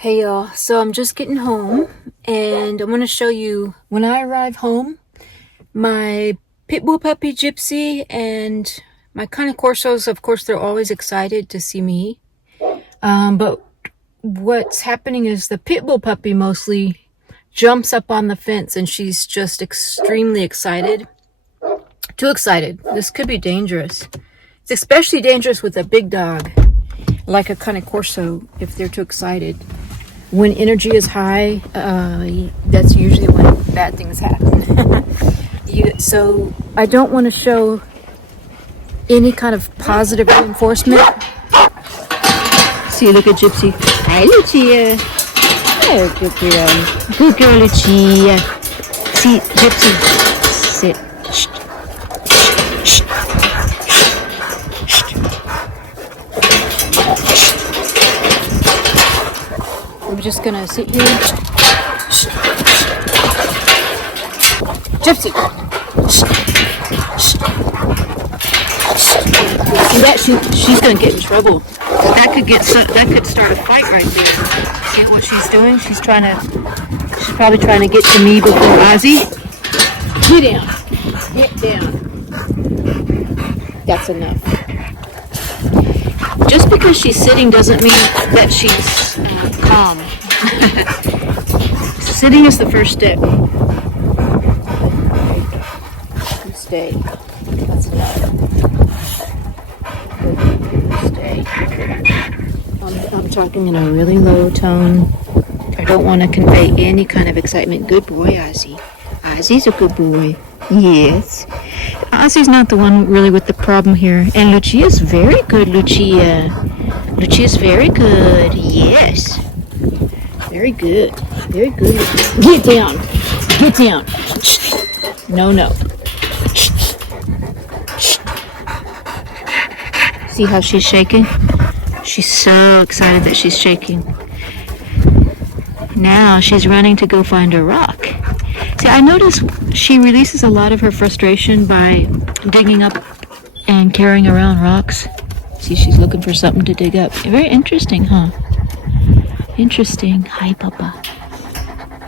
Hey y'all, so I'm just getting home and I'm going to show you when I arrive home, my Pitbull puppy Gypsy and my Cane Corsos, of course, they're always excited to see me. But what's happening is the Pitbull puppy mostly jumps up on the fence and she's just extremely excited. Too excited. This could be dangerous. It's especially dangerous with a big dog like a Cane Corso if they're too excited. When energy is high, that's usually when bad things happen. So I don't want to show any kind of positive reinforcement. See, look at Gypsy. Hi, Lucia. Oh, good girl. Good girl, Lucia. See, Gypsy, sit. Shh. Shh. I'm just gonna sit here. Shh. Gypsy. Shh. See that? She's gonna get in trouble. That could start a fight right there. See what she's doing? She's probably trying to get to me before Ozzy. Get down. Get down. That's enough. Just because she's sitting doesn't mean that she's calm. Sitting is the first step. You stay. That's enough. Stay. I'm talking in a really low tone. I don't want to convey any kind of excitement. Good boy, Ozzy. Ozzy's a good boy. Yes. Ozzy's not the one really with the problem here. And Lucia's very good, Lucia. Lucia's very good. Yes. Very good. Very good. Get down. Get down. No, no. See how she's shaking? She's so excited that she's shaking. Now she's running to go find a rock. See, I notice she releases a lot of her frustration by digging up and carrying around rocks. See, she's looking for something to dig up. Very interesting, huh? Interesting. Hi, Papa.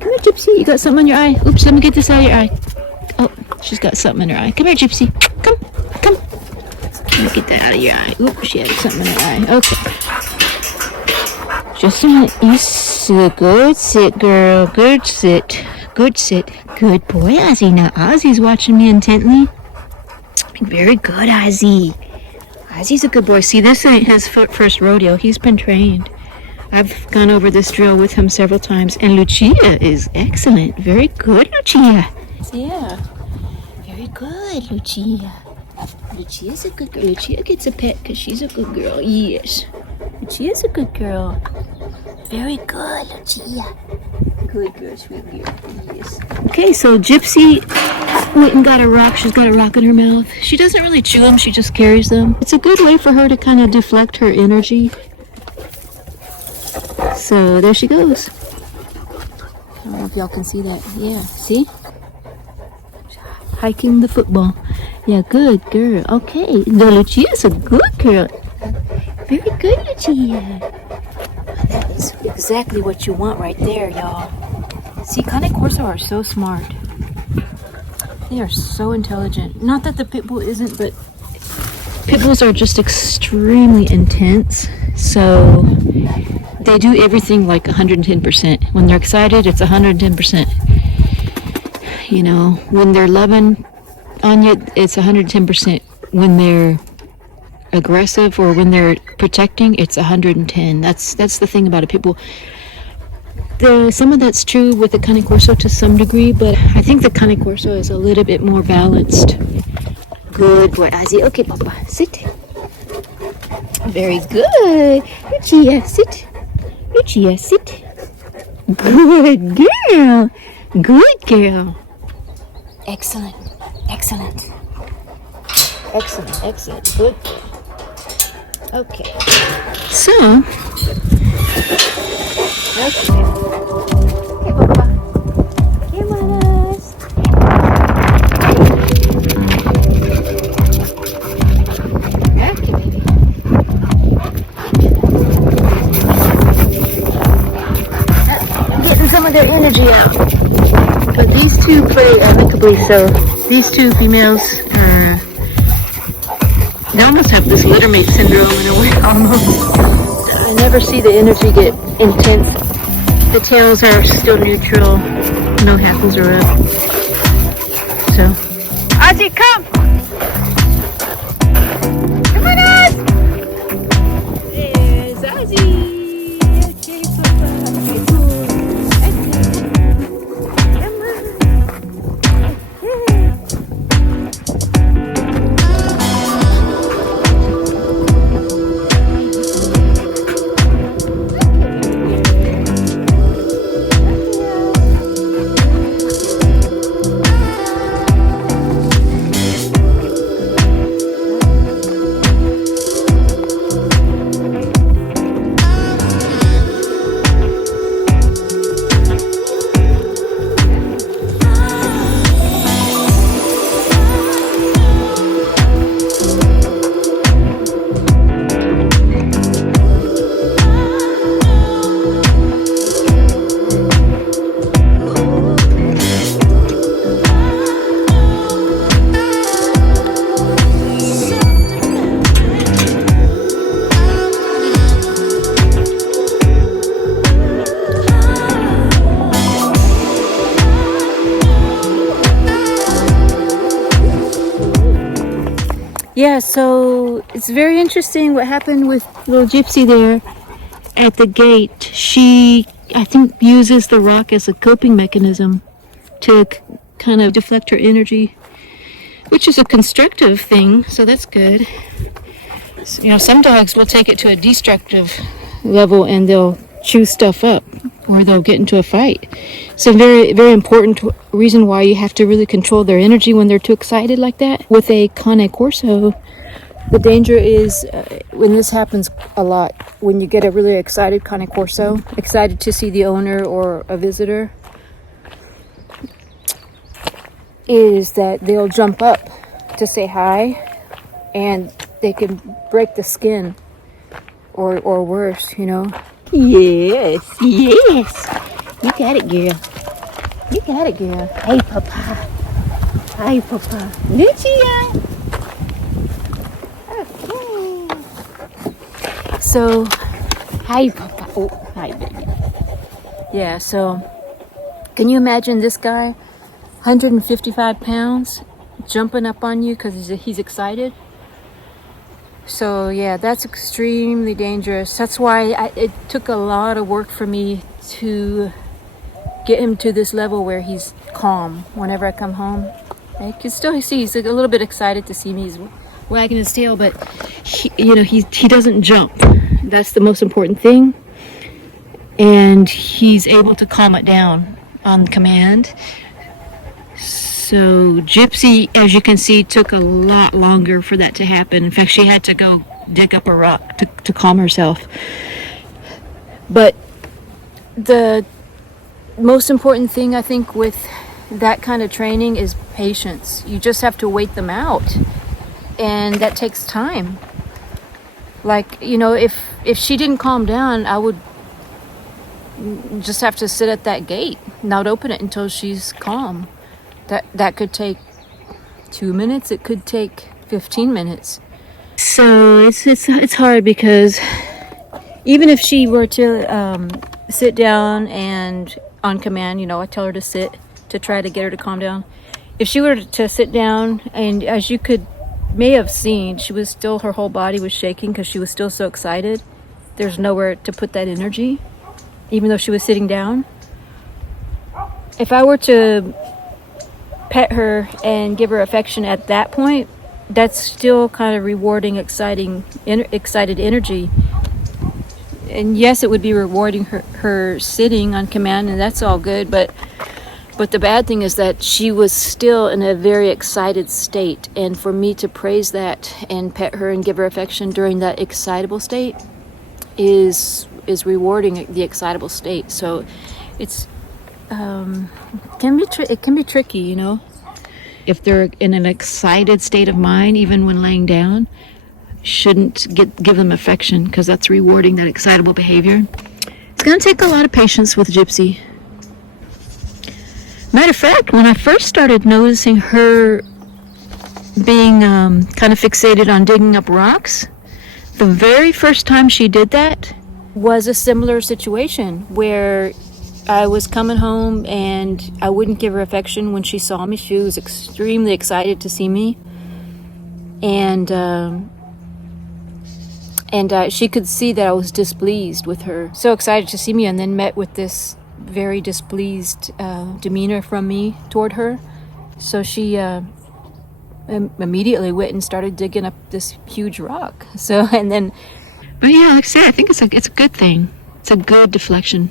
Come here, Gypsy. You got something on your eye. Oops, let me get this out of your eye. Oh, she's got something in her eye. Come here, Gypsy. Come. Let me get that out of your eye. Oops, she had something in her eye. Okay. Just a minute. You sit. Good sit, girl. Good sit. Good sit. Good boy, Ozzy. Now, Ozzy's watching me intently. Very good, Ozzy. Ozzy's a good boy. See, this ain't his first rodeo. He's been trained. I've gone over this drill with him several times. And Lucia is excellent. Very good, Lucia. Yeah. Very good, Lucia. Lucia's a good girl. Lucia gets a pet because she's a good girl. Yes. Lucia's a good girl. Very good, Lucia. Good girl, sweet girl. Yes. Okay, so Gypsy went and got a rock. She's got a rock in her mouth. She doesn't really chew them. She just carries them. It's a good way for her to kind of deflect her energy. So there she goes. I don't know if y'all can see that. Yeah, see? Hiking the football. Yeah, good girl. Okay, no, Lucia's a good girl. Very good, Lucia. That is exactly what you want right there, y'all. See, Cane Corso are so smart. They are so intelligent. Not that the Pitbull isn't, but Pitbulls are just extremely intense. So they do everything like 110%. When they're excited, it's 110%. You know, when they're loving on you, it's 110%. When they're aggressive or when they're protecting, it's 110. That's the thing about a Pitbull. Some of that's true with the Cane Corso to some degree, but I think the Cane Corso is a little bit more balanced. Good boy, Ozzy. Okay, Papa, sit. Very good. Lucia, sit. Lucia, sit. Good girl. Good girl. Excellent. Excellent. Excellent. Excellent. Good. Okay. So. Okay. Hey, Papa. Come on us. Okay, baby. their energy out. But these two play amicably, so these two females, they almost have this littermate syndrome in a way, almost. I never see the energy get intense. The tails are still neutral, no hackles are up. So, Ozzy, come! Come on, Oz! There's Ozzy! Okay, Papa. Okay, cool. Come on. Yeah, so it's very interesting what happened with little Gypsy there at the gate. She, I think, uses the rock as a coping mechanism to kind of deflect her energy, which is a constructive thing, so that's good. So, you know, some dogs will take it to a destructive level and they'll chew stuff up or they'll get into a fight. It's a very, very important reason why you have to really control their energy when they're too excited like that. With a Cane Corso, the danger is when this happens a lot, when you get a really excited Cane Corso, excited to see the owner or a visitor, is that they'll jump up to say hi and they can break the skin or worse, you know. Yes, yes. You got it, girl. You got it, girl. Hey, Papa. Hi, Papa. Lucia. Okay. So, hi, Papa. Oh, hi, baby. Yeah, so, can you imagine this guy, 155 pounds, jumping up on you because he's excited? So yeah, that's extremely dangerous. That's why it took a lot of work for me to get him to this level where he's calm whenever I come home. I can still see he's a little bit excited to see me. He's wagging his tail, but he doesn't jump. That's the most important thing. And he's able to calm it down on command. So Gypsy, as you can see, took a lot longer for that to happen. In fact, she had to go dig up a rock to calm herself. But the most important thing, I think, with that kind of training is patience. You just have to wait them out. And that takes time. Like, you know, if she didn't calm down, I would just have to sit at that gate, not open it until she's calm. That could take 2 minutes. It could take 15 minutes. So it's hard because even if she were to sit down and on command, you know, I tell her to sit to try to get her to calm down. If she were to sit down, and as you may have seen, her whole body was shaking because she was still so excited. There's nowhere to put that energy, even though she was sitting down. If I were to pet her and give her affection at that point, that's still kind of rewarding, excited energy. And yes, it would be rewarding her sitting on command, and that's all good, but the bad thing is that she was still in a very excited state, and for me to praise that and pet her and give her affection during that excitable state is rewarding the excitable state. So it's it can be tricky, you know. If they're in an excited state of mind, even when laying down, shouldn't give them affection because that's rewarding that excitable behavior. It's going to take a lot of patience with Gypsy. Matter of fact, when I first started noticing her being kind of fixated on digging up rocks, the very first time she did that was a similar situation where I was coming home and I wouldn't give her affection when she saw me. She was extremely excited to see me, and she could see that I was displeased with her. So excited to see me, and then met with this very displeased demeanor from me toward her. So she immediately went and started digging up this huge rock. So, and then, but yeah, like I said, I think it's a good thing. It's a good deflection.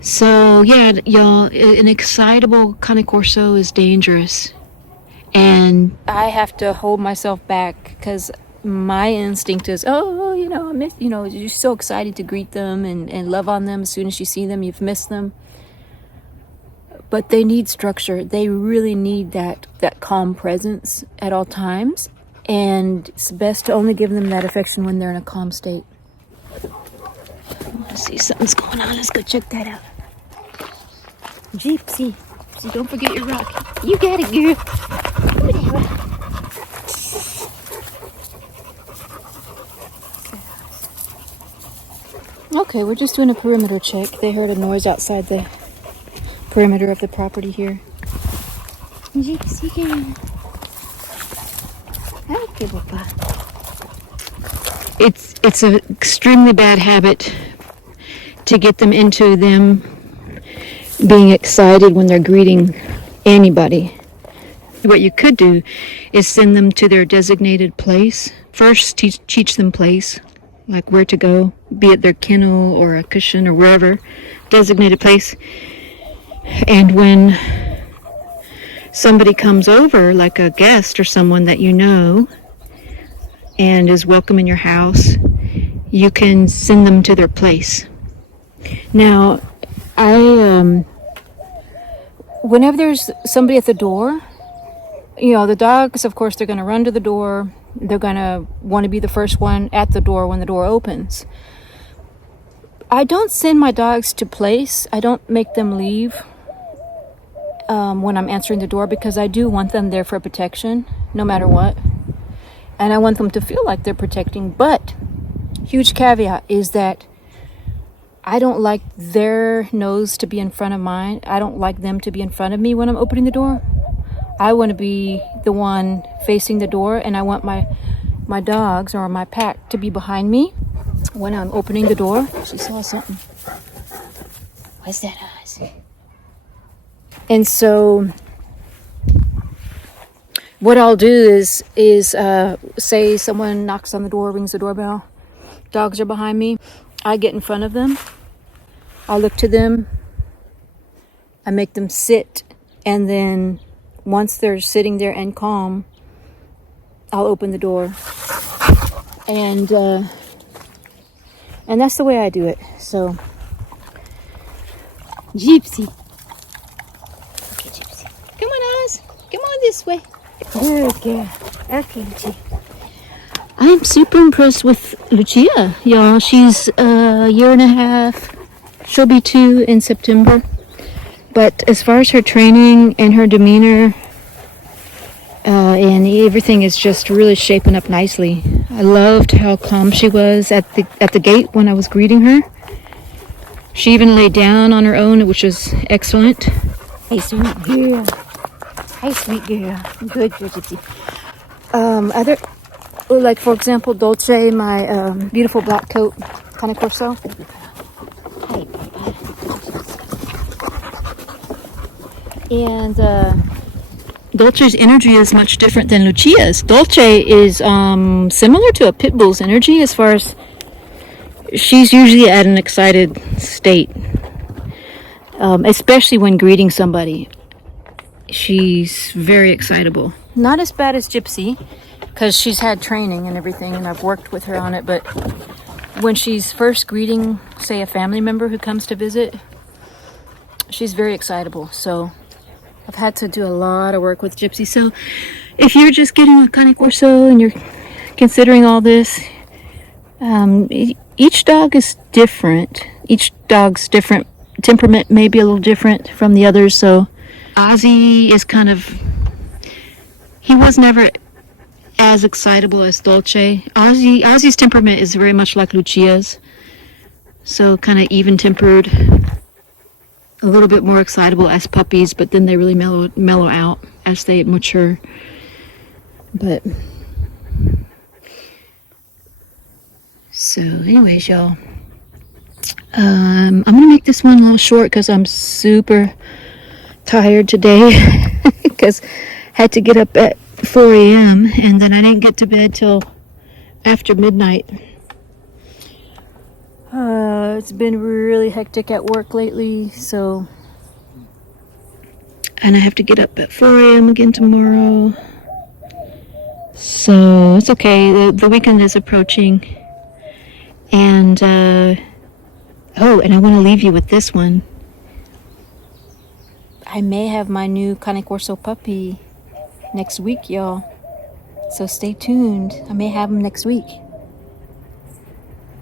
So yeah, y'all, an excitable Cane Corso is dangerous, and I have to hold myself back because my instinct is, I miss, you're so excited to greet them and love on them. As soon as you see them, you've missed them. But they need structure. They really need that calm presence at all times. And it's best to only give them that affection when they're in a calm state. I want to see something's going on. Let's go check that out. Gypsy. So don't forget your rock. You got it, girl. Whatever. Okay, we're just doing a perimeter check. They heard a noise outside the perimeter of the property here. Gypsy girl. Okay, Papa. It's an extremely bad habit to get them into them being excited when they're greeting anybody. What you could do is send them to their designated place. First, teach them place, like where to go, be it their kennel or a cushion or wherever, designated place. And when somebody comes over, like a guest or someone that you know and is welcome in your house, you can send them to their place. Now, whenever there's somebody at the door, the dogs, of course, they're going to run to the door. They're going to want to be the first one at the door when the door opens. I don't send my dogs to place. I don't make them leave when I'm answering the door, because I do want them there for protection, no matter what. And I want them to feel like they're protecting. But, huge caveat is that I don't like their nose to be in front of mine. I don't like them to be in front of me when I'm opening the door. I want to be the one facing the door, and I want my dogs or my pack to be behind me when I'm opening the door. She saw something. What's that, eyes? And so what I'll do is say someone knocks on the door, rings the doorbell, dogs are behind me. I get in front of them. I look to them. I make them sit, and then once they're sitting there and calm, I'll open the door. And that's the way I do it. So, Gypsy. Okay, Gypsy. Come on, Oz. Come on this way. Good girl. Okay, Lucia. I'm super impressed with Lucia, y'all. She's a year and a half. She'll be 2 in September. But as far as her training and her demeanor, and everything is just really shaping up nicely. I loved how calm she was at the gate when I was greeting her. She even laid down on her own, which was excellent. Hey, sweet girl. Hi, sweet girl. Good, Gypsy. Like for example, Dolce, my beautiful black coat, Cane Corso. Hey, and Dolce's energy is much different than Lucia's. Dolce is similar to a Pitbull's energy as far as she's usually at an excited state, especially when greeting somebody. She's very excitable. Not as bad as Gypsy, because she's had training and everything, and I've worked with her on it, but when she's first greeting, say, a family member who comes to visit, she's very excitable. So I've had to do a lot of work with Gypsy. So if you're just getting a Cane Corso and you're considering all this, each dog is different. Each dog's different temperament may be a little different from the others. So Ozzy is kind of, he was never as excitable as Dolce. Ozzy's temperament is very much like Lucia's. So kind of even-tempered, a little bit more excitable as puppies, but then they really mellow out as they mature. But so anyways, y'all, I'm gonna make this one a little short because I'm super tired today because had to get up at 4 a.m. and then I didn't get to bed till after midnight. It's been really hectic at work lately, so, and I have to get up at 4 a.m. again tomorrow. So it's okay. The weekend is approaching, and oh, and I want to leave you with this one. I may have my new Cane Corso puppy next week, y'all. So stay tuned. I may have him next week.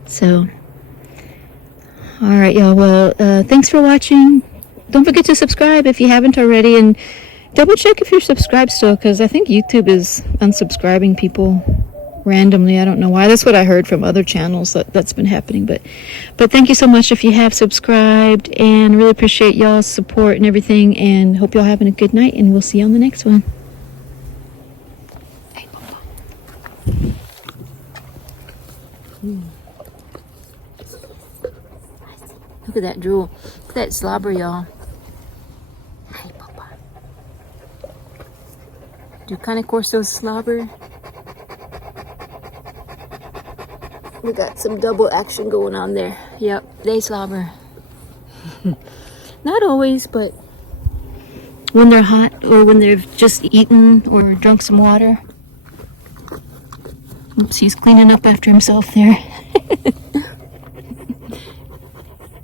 So, all right, y'all. Well, thanks for watching. Don't forget to subscribe if you haven't already, and double check if you're subscribed still, because I think YouTube is unsubscribing people randomly. I don't know why. That's what I heard from other channels that's been happening. But thank you so much if you have subscribed, and really appreciate y'all's support and everything, and hope y'all having a good night, and we'll see you on the next one. Look at that drool. Look at that slobber, y'all. Hi, Papa. Do Cane Corsos slobber? We got some double action going on there. Yep, they slobber. Not always, but when they're hot or when they've just eaten or drunk some water. Oops, he's cleaning up after himself there.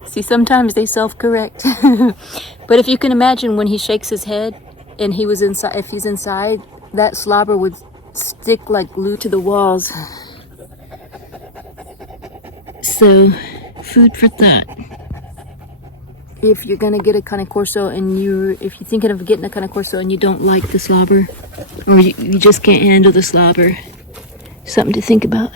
See, sometimes they self-correct. But if you can imagine when he shakes his head and he was inside, if he's inside, that slobber would stick like glue to the walls. So, food for thought. If you're gonna get a Cane Corso and if you're thinking of getting a Cane Corso and you don't like the slobber, or you just can't handle the slobber, something to think about.